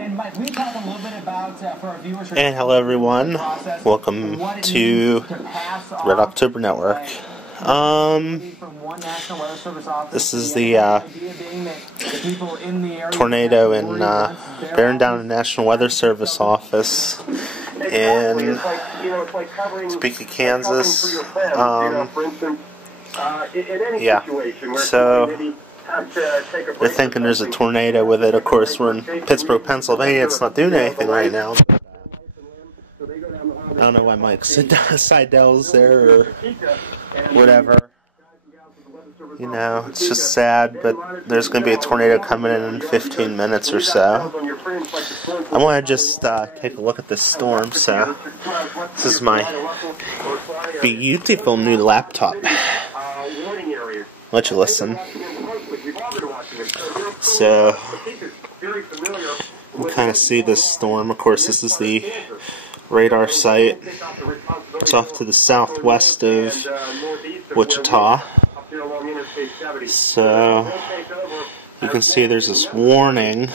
And hello everyone, welcome to Red October Network. This is the tornado in bearing down the National Weather Service office in Topeka, Kansas. Yeah, so they're thinking there's a tornado with it. Of course, we're in Pittsburgh, Pennsylvania. It's not doing anything right now. I don't know why Mike Seidel's there or whatever. You know, it's just sad, but there's going to be a tornado coming in 15 minutes or so. I want to just take a look at this storm. So this is my beautiful new laptop. Let you listen. So you kind of see this storm. Of course, this is the radar site. It's off to the southwest of Wichita. So you can see there's this warning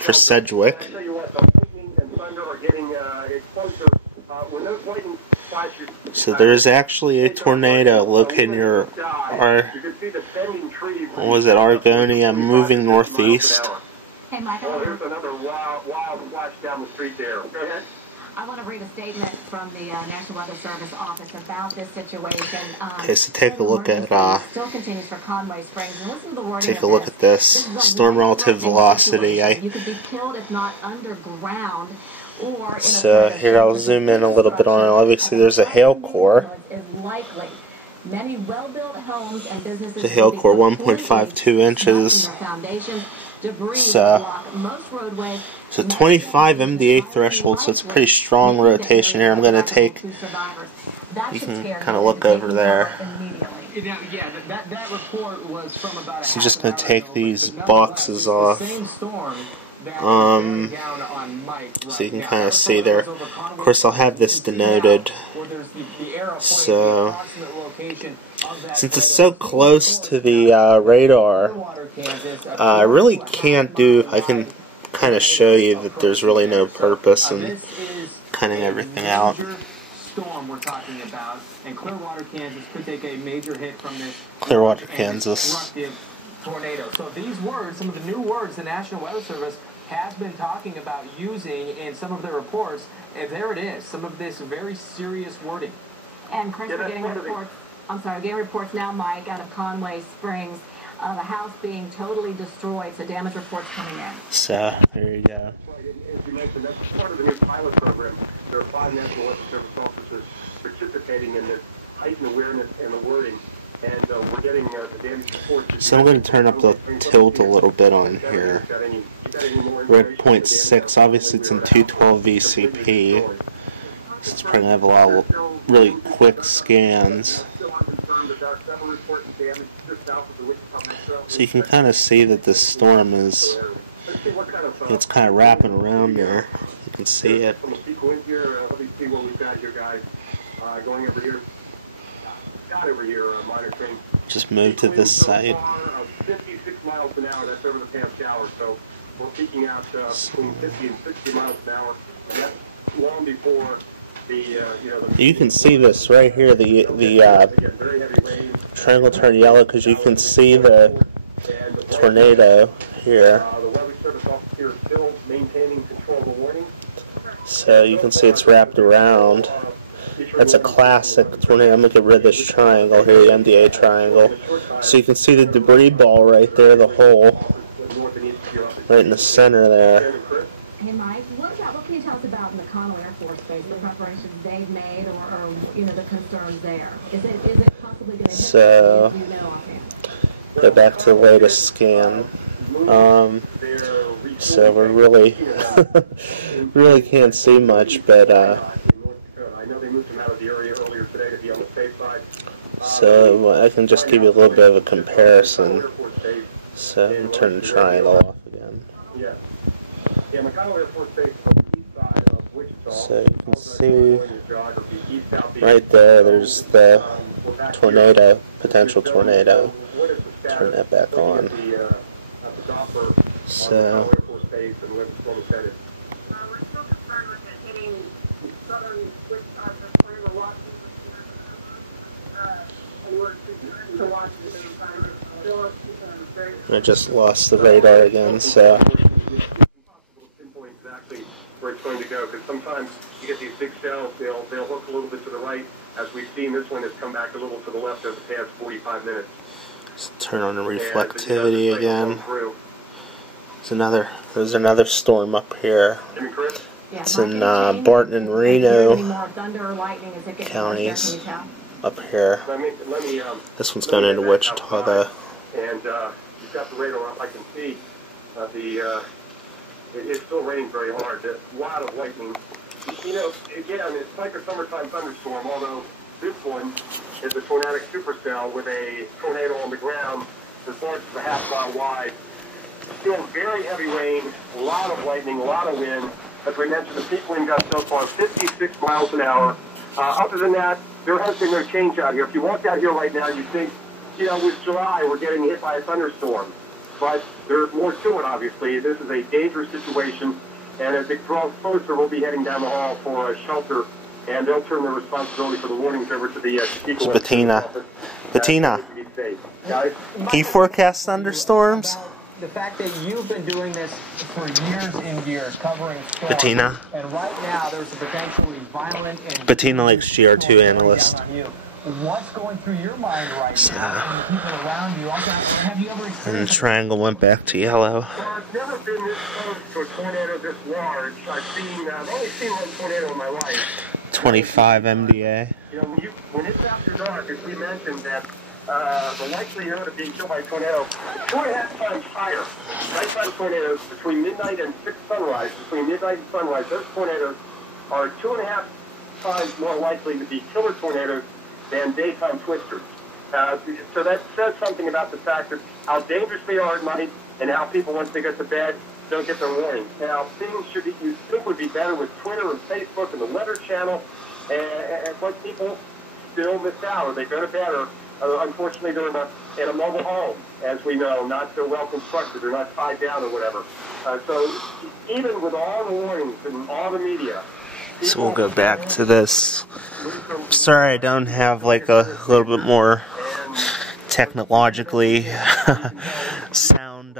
for Sedgwick. So there is actually a tornado located near Argonia, moving northeast. Hey, Michael. There's another wild flash down the street there. Go ahead. I want to read a statement from the National Weather Service office about this situation. Okay, so take a look at still continues for Conway Springs. And listen to the wording take a look at this storm relative velocity. You could be killed if not underground. So here I'll zoom in a little bit on it. Obviously there's a hail core. Many well-built homes and businesses. The hail core 1.52 inches. So 25 MDA threshold, so it's a pretty strong rotation here. I'm going to take, you can kind of look over there. So I'm just going to take these boxes off. So you can kind of see there. Of course, I'll have this denoted. So since it's so close to the radar, I really can't do. I can kind of show you that there's really no purpose in cutting everything out. Storm we're talking about, and Clearwater, Kansas could take a major hit from this Clearwater, Kansas tornado. So these words, some of the new words the National Weather Service has been talking about using in some of their reports, and there it is, some of this very serious wording. And Chris, we're getting reports. Getting reports now, Mike, out of Conway Springs, the house being totally destroyed. So damage reports coming in. So there you go. As you mentioned, that's part of the new pilot program. There are 5 National Weather Service officers participating in this heightened awareness and the wording. And we're getting the damage reports. So I'm going to turn up the tilt a little bit on here. We're at 0.6. Obviously, it's in 212 VCP. So it's probably going to have a lot of really quick scans. So you can kind of see that this storm is, it's kind of wrapping around there. You can see it. Just moved to this site. 56 miles an hour, that's over the past hour, so we're peaking out between 50 and 60 miles an hour, and that's long before you can see this right here, the triangle turned yellow because you can see the tornado here. So you can see it's wrapped around. That's a classic tornado. I'm going to get rid of this triangle here, the MDA triangle. So you can see the debris ball right there, the hole, right in the center there. Hey Mike, what can you tell us about the Conway Air Force Base, the preparations they've made, or the concerns there? Is it possibly going to hit? So go back to the latest scan. So we really really can't see much, but so I can just give you a little bit of a comparison. So I'm turning the triangle off again. So you can see right there, there's the tornado, potential tornado. Turn that back on. So Air Force Base and where the storm is headed. We're still concerned with it hitting southern Wichita, we're watching, and we're to watch at the same time. I just lost the radar again, so It's impossible to pinpoint exactly where it's going to go, because sometimes you get these big shells, they'll hook a little bit to the right. As we've seen, this one has come back a little to the left over the past 45 minutes. let's turn on the reflectivity again. There's another storm up here. It's in Barton and Reno counties up here. This one's going into Wichita though. And you've got the radar up. I can see it's still raining very hard. A lot of lightning. You know, again, it's like a summertime thunderstorm, although this one is a tornadic supercell with a tornado on the ground as large as a half-mile wide. Still very heavy rain, a lot of lightning, a lot of wind. As we mentioned, the peak wind got so far 56 miles an hour. Other than that, there has been no change out here. If you walked out here right now, you'd think, you know, it's July, we're getting hit by a thunderstorm. But there's more to it, obviously. This is a dangerous situation, and as it draws closer, we'll be heading down the hall for a shelter, and they'll turn their responsibility for the warnings over to the It's Bettina. Bettina, Guys? can you forecast thunderstorms? The fact that you've been doing this for years and years, covering storms, Bettina. and right now there's a potentially violent and Bettina likes GR2Analyst. What's going through your mind right now and the people around you? Have you ever And the experienced triangle went back to yellow. Well, I've never been this close to a tornado this large. I've only seen one tornado in my life. 25 MDA. You know, when it's after dark, as we mentioned, that the likelihood of being killed by a tornado is 2.5 times higher. Nighttime tornadoes between midnight and sunrise, those tornadoes are 2.5 times more likely to be killer tornadoes than daytime twisters. So that says something about the fact of how dangerous they are at night and how people, once they get to bed, don't get their warnings. Now, things you think would be better with Twitter and Facebook and the Weather Channel, but people still miss out, or they go to bed, or unfortunately they're in a mobile home, as we know, not so well constructed, they're not tied down or whatever. So even with all the warnings and all the media, So we'll go back to this. Sorry I don't have like a little bit more technologically sound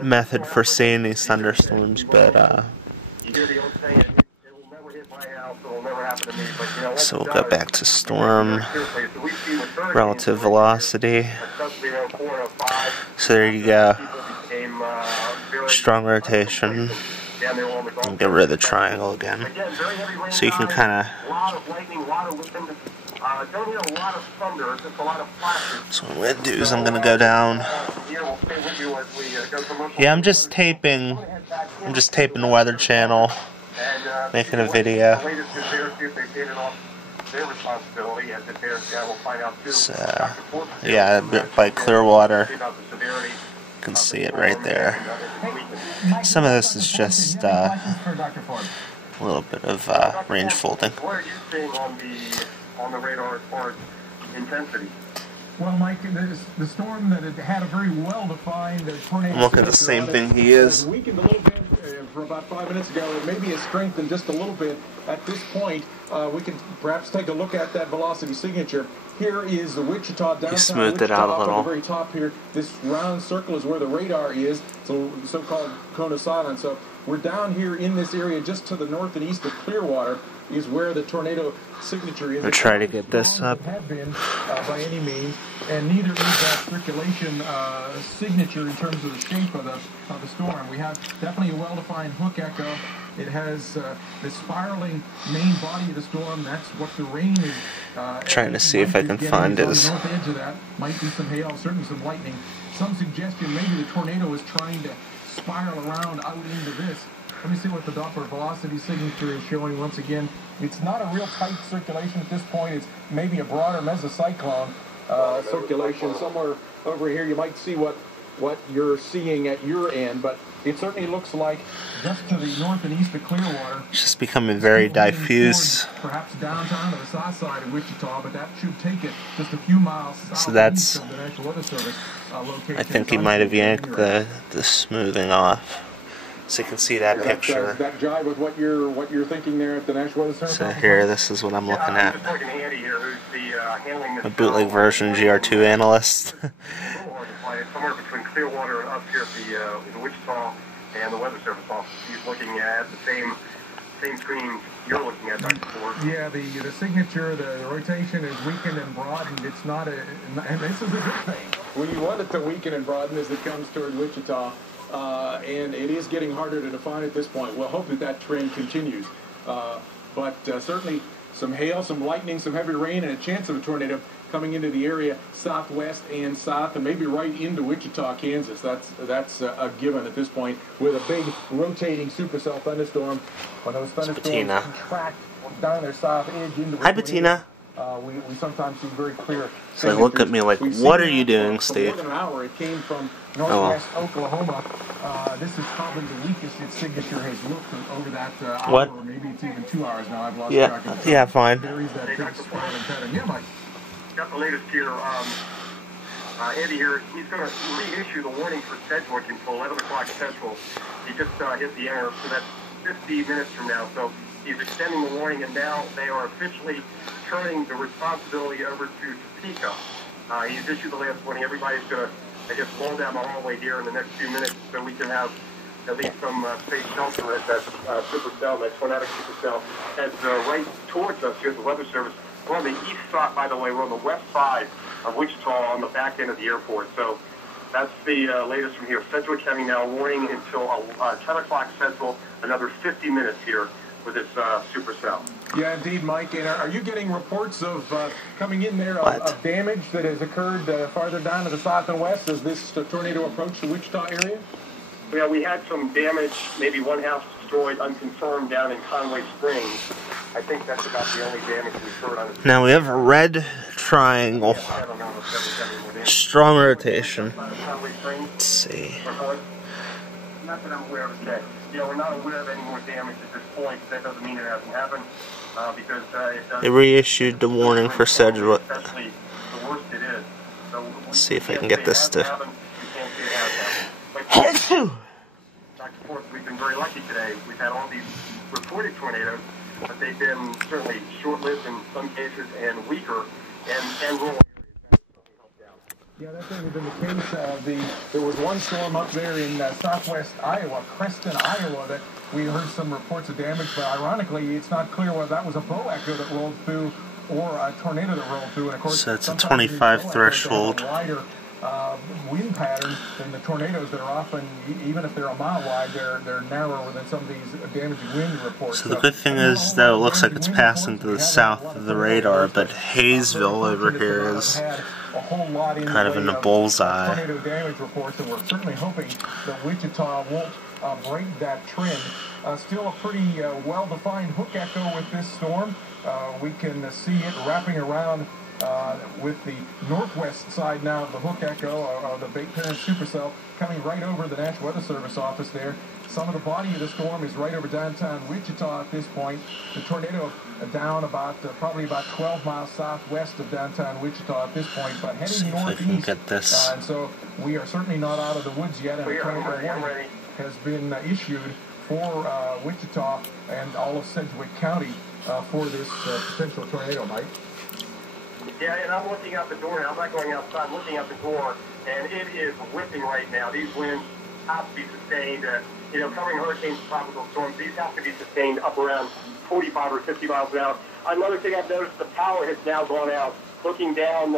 method for seeing these thunderstorms, but so we'll go back to storm relative velocity. So there you go. Strong rotation. And get rid of the triangle again. So you can kind of. So what I'm going to do is I'm going to go down. Yeah, I'm just taping the Weather Channel, making a video. So, yeah, by Clearwater. You can see it right there. Some of this is just a little bit of range folding. What are you seeing on the radar as far as intensity? Well, Mike, the storm that had a very well-defined tornado. I'm looking at the same thing he is. Weakened a little bit for about 5 minutes ago. It maybe has strengthened just a little bit. At this point, we can perhaps take a look at that velocity signature. Here is the Wichita downtown. You smoothed it out a little. At the very top here, this round circle is where the radar is, so the so-called cone of silence. So we're down here in this area just to the north and east of Clearwater is where the tornado signature is. I'll try to get this up. Have been by any means, and neither is that circulation signature in terms of the shape of the storm. We have definitely a well-defined hook echo. It has the spiraling main body of the storm. That's what the rain is. Trying to see if I can find his. On the north edge of that might be some hail, certainly some lightning. Some suggestion maybe the tornado is trying to spiral around out into this. Let me see what the Doppler velocity signature is showing once again. It's not a real tight circulation at this point. It's maybe a broader mesocyclone circulation. Somewhere over here you might see what what you're seeing at your end, but it certainly looks like just to the north and east of Clearwater. It's just becoming very diffuse. Perhaps downtown to the south side of Wichita, but that should take it just a few miles southeast that's, of the National Weather Service location. I think he might have yanked the smoothing off. So you can see that picture. Does that jive with what you're thinking there at the National Weather Service? So here, this is what I'm looking at. I'm just looking at Andy here, who's the handling this A bootleg version GR2Analyst. Somewhere between Clearwater and up here at the Wichita and the Weather Service office. He's looking at the same screen you're looking at, Dr. Ford. Yeah, the signature, the rotation is weakened and broadened. It's not and this is a good thing. When you want it to weaken and broaden as it comes toward Wichita, and it is getting harder to define at this point. We'll hope that trend continues. But certainly some hail, some lightning, some heavy rain, and a chance of a tornado coming into the area southwest and south, and maybe right into Wichita, Kansas. That's a given at this point, with a big rotating supercell thunderstorm. When those thunderstorms contract down their south edge into Hi, Bettina. We sometimes see very clear. So they look at me like, what are you doing, Steve? For more than an hour, it came from northwest Oklahoma. This is probably the weakest its signature has looked over that hour, what? Or maybe it's even 2 hours now. I've lost track of it. Yeah, fine. Varies that big spiraling pattern. Yeah, Mike. Got the latest here. Andy here, he's going to reissue the warning for Sedgwick until 11 o'clock Central. He just hit the enter, so that's 50 minutes from now. So he's extending the warning, and now they are officially turning the responsibility over to Topeka. He's issued the last warning. Everybody's going to, I guess, roll down the hallway here in the next few minutes so we can have at least some safe shelter at that supercell, that tornadic supercell. Heads right towards us here at the Weather Service. We're on the east side, by the way. We're on the west side of Wichita on the back end of the airport. So that's the latest from here. Sedgwick having now warning until 10 o'clock Central, another 50 minutes here with this supercell. Yeah, indeed, Mike. And are you getting reports of coming in there of damage that has occurred farther down to the south and west as this tornado approached the Wichita area? Yeah, we had some damage, maybe one house destroyed, unconfirmed, down in Conway Springs. I think that's about the only damage we've heard on it. Now we have a red triangle. Strong rotation. Let's see. Not that I'm aware of today. We're not aware of any more damage at this point. That doesn't mean it hasn't happened, because it does. They reissued the warning for Sedgwick. Especially the worst it is. So let's see if I can get this to. Dr. Ford, we've been very lucky today. We've had all these reported tornadoes, but they've been certainly short-lived in some cases and weaker and rural areas. Yeah, that's certainly been the case. There was one storm up there in southwest Iowa, Creston, Iowa, that we heard some reports of damage, but ironically, it's not clear whether that was a bow echo that rolled through or a tornado that rolled through. And of course, so it's a 25 threshold. Wind pattern than the tornadoes that are often, even if they're a mile wide, they're narrower than some of these damaging wind reports. So the good thing is, though, it looks like it's passing to the south of the radar, but Hayesville over here is kind of in the bullseye. Tornado damage reports, and we're certainly hoping that Wichita won't break that trend. Still a pretty well-defined hook echo with this storm. We can see it wrapping around with the northwest side now of the hook echo, the big parent supercell, coming right over the National Weather Service office there. Some of the body of the storm is right over downtown Wichita at this point. The tornado down probably about 12 miles southwest of downtown Wichita at this point, but heading northeast. Get this. And so we are certainly not out of the woods yet, and the tornado warning has been issued for Wichita and all of Sedgwick County for this potential tornado, Mike. Yeah, and I'm looking out the door now. I'm not going outside. I'm looking out the door, and it is whipping right now. These winds have to be sustained. Covering hurricanes, tropical storms, these have to be sustained up around 45 or 50 miles an hour. Another thing I've noticed, the power has now gone out. Looking down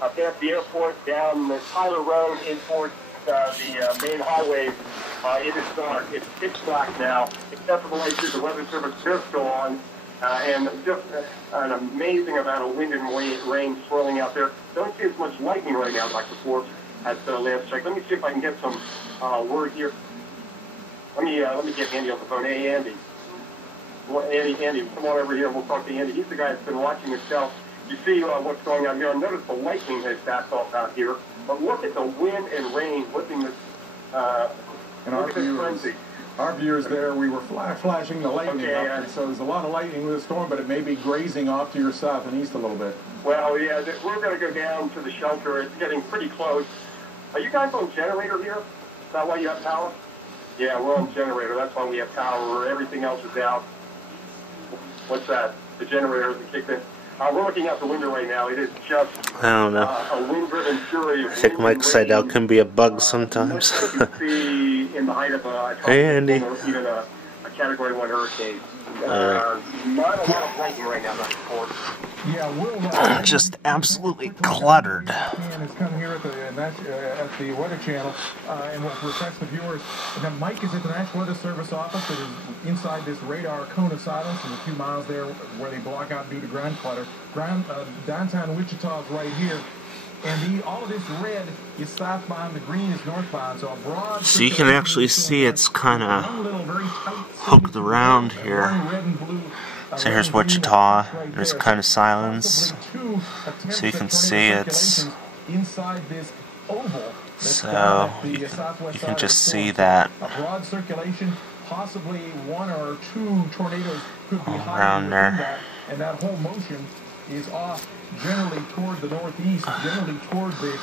past the airport, down the Tyler Road, in towards the main highways, it is dark. It's pitch black now, except for the lights through the Weather Service is still on. And just an amazing amount of wind and rain swirling out there. Don't see as much lightning right now, Dr. Forbes, at the last check. Let me see if I can get some word here. Let me get Andy on the phone. Hey, Andy. Andy, come on over here. We'll talk to Andy. He's the guy that's been watching himself. you see what's going on here. Notice the lightning has backed off out here. But look at the wind and rain whipping this. And our viewers there, we were flashing the lightning up, and so there's a lot of lightning with the storm, but it may be grazing off to your south and east a little bit. Well, yeah, we're going to go down to the shelter. It's getting pretty close. Are you guys on generator here? Is that why you have power? Yeah, we're on generator. That's why we have power. Everything else is out. What's that? The generator that kicked in. We're looking out the window right now. It is just I don't know. A wind-driven fury of I think Mike Seidel can be a bug sometimes. You can see in the height of hey, Andy. Even a Category 1 hurricane. Not a lot of lightning right now, Dr. Ford. Yeah, just absolutely cluttered. Has come here at the Weather Channel, and we'll refresh the viewers. Now, Mike is at the National Weather Service office. It is inside this radar cone of silence, and a few miles there where they block out due to ground clutter. Downtown Wichita is right here. And all of this red is southbound, the green is northbound, so a broad... So you can actually see it's kind of hooked around here. So here's Wichita, there's kind of silence, so you can see it's... So you can just see that broad circulation, possibly one or two tornadoes could be around there. And that whole motion is off generally toward the northeast, generally toward the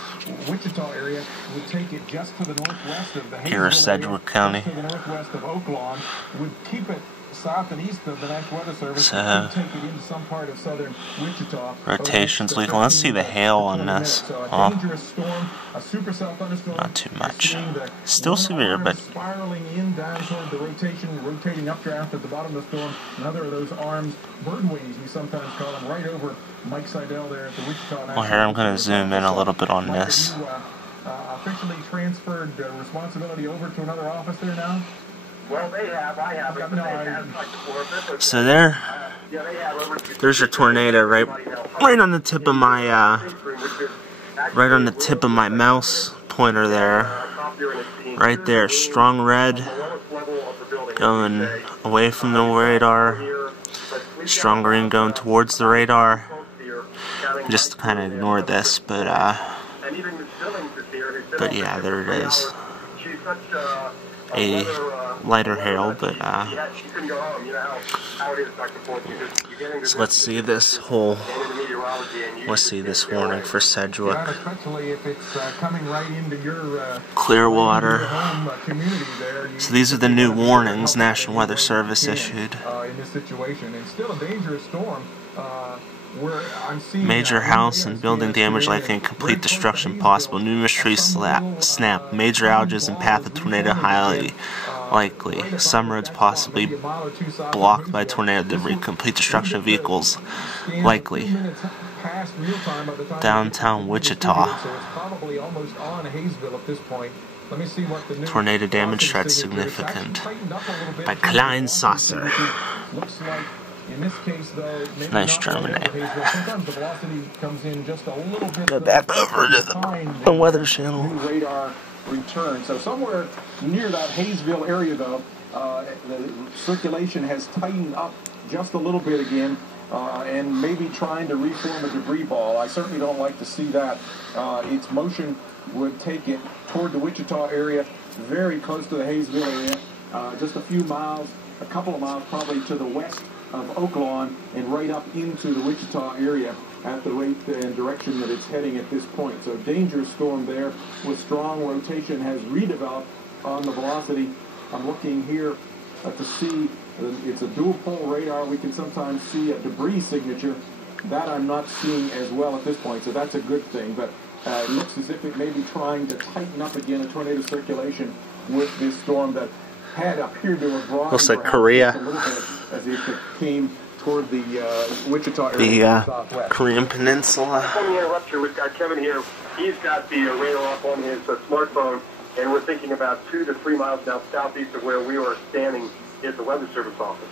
Wichita area, would take it just to the northwest of the here is Sedgwick County. To the northwest of Oaklawn, would keep it south and east of the National Weather Service, so, take it into some part of southern Wichita. Rotations lethal. Let's see the hail on this. So dangerous storm, a supercell thunderstorm. Not too much. Still severe, but spiraling in down toward the rotating updraft at the bottom of the storm. Another of those arms, bird wings, we sometimes call them, right over Mike Seidel there at the Wichita. Well, here I'm going to zoom in a little bit on this. Officially transferred responsibility over to another office there now? Well, they have. I haven't. But they have like before. So there's your tornado right on the tip of my mouse pointer there. Right there, strong red, going away from the radar. Strong green going towards the radar. Just kind of ignore this, but yeah, there it is. A lighter hail, but so let's see this warning for Sedgwick. Especially if it's coming right into your Clearwater. Community there. So these are the new warnings National Weather Service issued. In this situation, and still a dangerous storm. Major house and building damage likely and complete destruction possible. Numerous trees snap. Major outages and path of tornado highly likely. Some roads possibly blocked by tornado debris. Complete destruction of vehicles likely. Downtown Wichita. Tornado damage threat significant. By Klein Saucer. In this case, though, nice German name. Sometimes the velocity comes in just a little bit. Go back over to the Weather Channel. New radar return. So somewhere near that Hayesville area, though, the circulation has tightened up just a little bit again, and maybe trying to reform a debris ball. I certainly don't like to see that. Its motion would take it toward the Wichita area, very close to the Hayesville area, just a few miles, a couple of miles probably to the west of Oaklawn, and right up into the Wichita area at the rate and direction that it's heading at this point. So dangerous storm there with strong rotation has redeveloped on the velocity. I'm looking here to see it's a dual pole radar. We can sometimes see a debris signature. That I'm not seeing as well at this point, so that's a good thing. But it looks as if it may be trying to tighten up again a tornado circulation with this storm that had appeared to have brought looks like Korea. A little bit as it came toward the Wichita area. The Korean Peninsula. Let me interrupt you. We've got Kevin here. He's got the radar up on his smartphone, and we're thinking about 2 to 3 miles now southeast of where we are standing is the Weather Service office.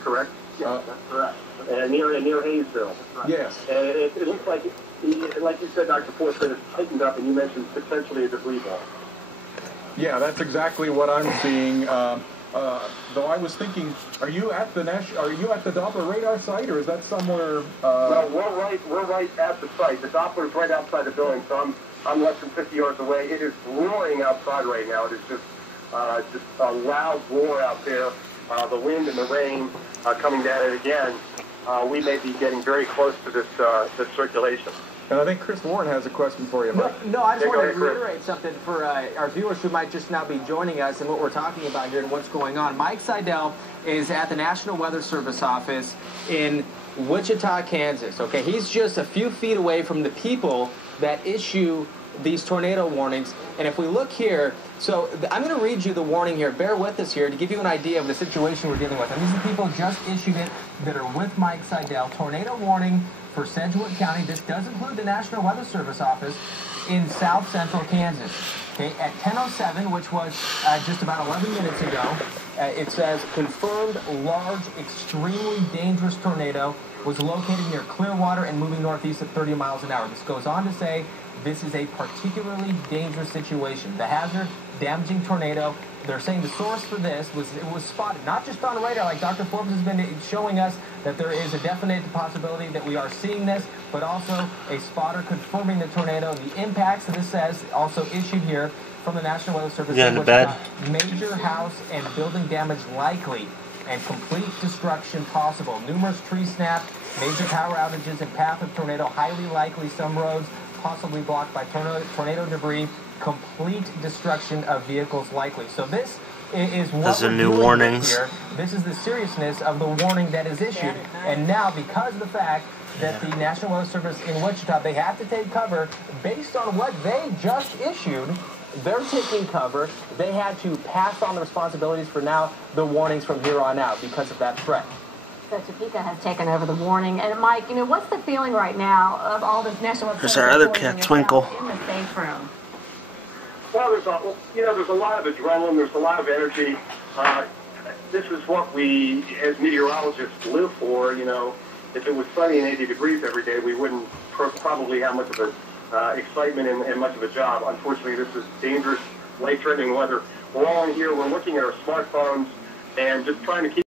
Correct? Yes, that's correct. And near Hayesville. Right. Yes. And it looks like, like you said, Dr. Forster, it's tightened up, and you mentioned potentially a debris ball. Yeah, that's exactly what I'm seeing. Though I was thinking, are you at the Doppler radar site, or is that somewhere? Well, we're right at the site. The Doppler's right outside the building, so I'm less than 50 yards away. It is roaring outside right now. It is just a loud roar out there. The wind and the rain coming down it again. We may be getting very close to this circulation. And I think Chris Warren has a question for you, Mike. No, I just want to reiterate something for our viewers who might just now be joining us and what we're talking about here and what's going on. Mike Seidel is at the National Weather Service office in Wichita, Kansas. Okay, he's just a few feet away from the people that issue these tornado warnings. And if we look here, so I'm going to read you the warning here. Bear with us here to give you an idea of the situation we're dealing with. And these are people just issued it that are with Mike Seidel. Tornado warning for Sedgwick County. This does include the National Weather Service office in south central Kansas. Okay, at 10:07, which was just about 11 minutes ago, it says confirmed large, extremely dangerous tornado was located near Clearwater and moving northeast at 30 miles an hour. This goes on to say this is a particularly dangerous situation. The hazard, damaging tornado. They're saying the source for this was spotted, not just on radar, like Dr. Forbes has been showing us that there is a definite possibility that we are seeing this, but also a spotter confirming the tornado. The impacts, this says, also issued here from the National Weather Service. Yeah, in the bed. Major house and building damage likely and complete destruction possible. Numerous trees snapped, major power outages and path of tornado highly likely. Some roads possibly blocked by tornado debris. Complete destruction of vehicles likely. So this is what those are new warnings. Here. This is the seriousness of the warning that is issued. And now, because of the fact that the National Weather Service in Wichita, they have to take cover based on what they just issued. They're taking cover. They had to pass on the responsibilities for now the warnings from here on out because of that threat. So Topeka has taken over the warning. And Mike, you know, what's the feeling right now of all this National Weather Service? There's our other cat, Twinkle. In the safe room? Well, there's a lot of adrenaline. There's a lot of energy. This is what we, as meteorologists, live for. You know, if it was sunny and 80 degrees every day, we wouldn't probably have much of a excitement and much of a job. Unfortunately, this is dangerous, life-threatening weather. We're all in here. We're looking at our smartphones and just trying to keep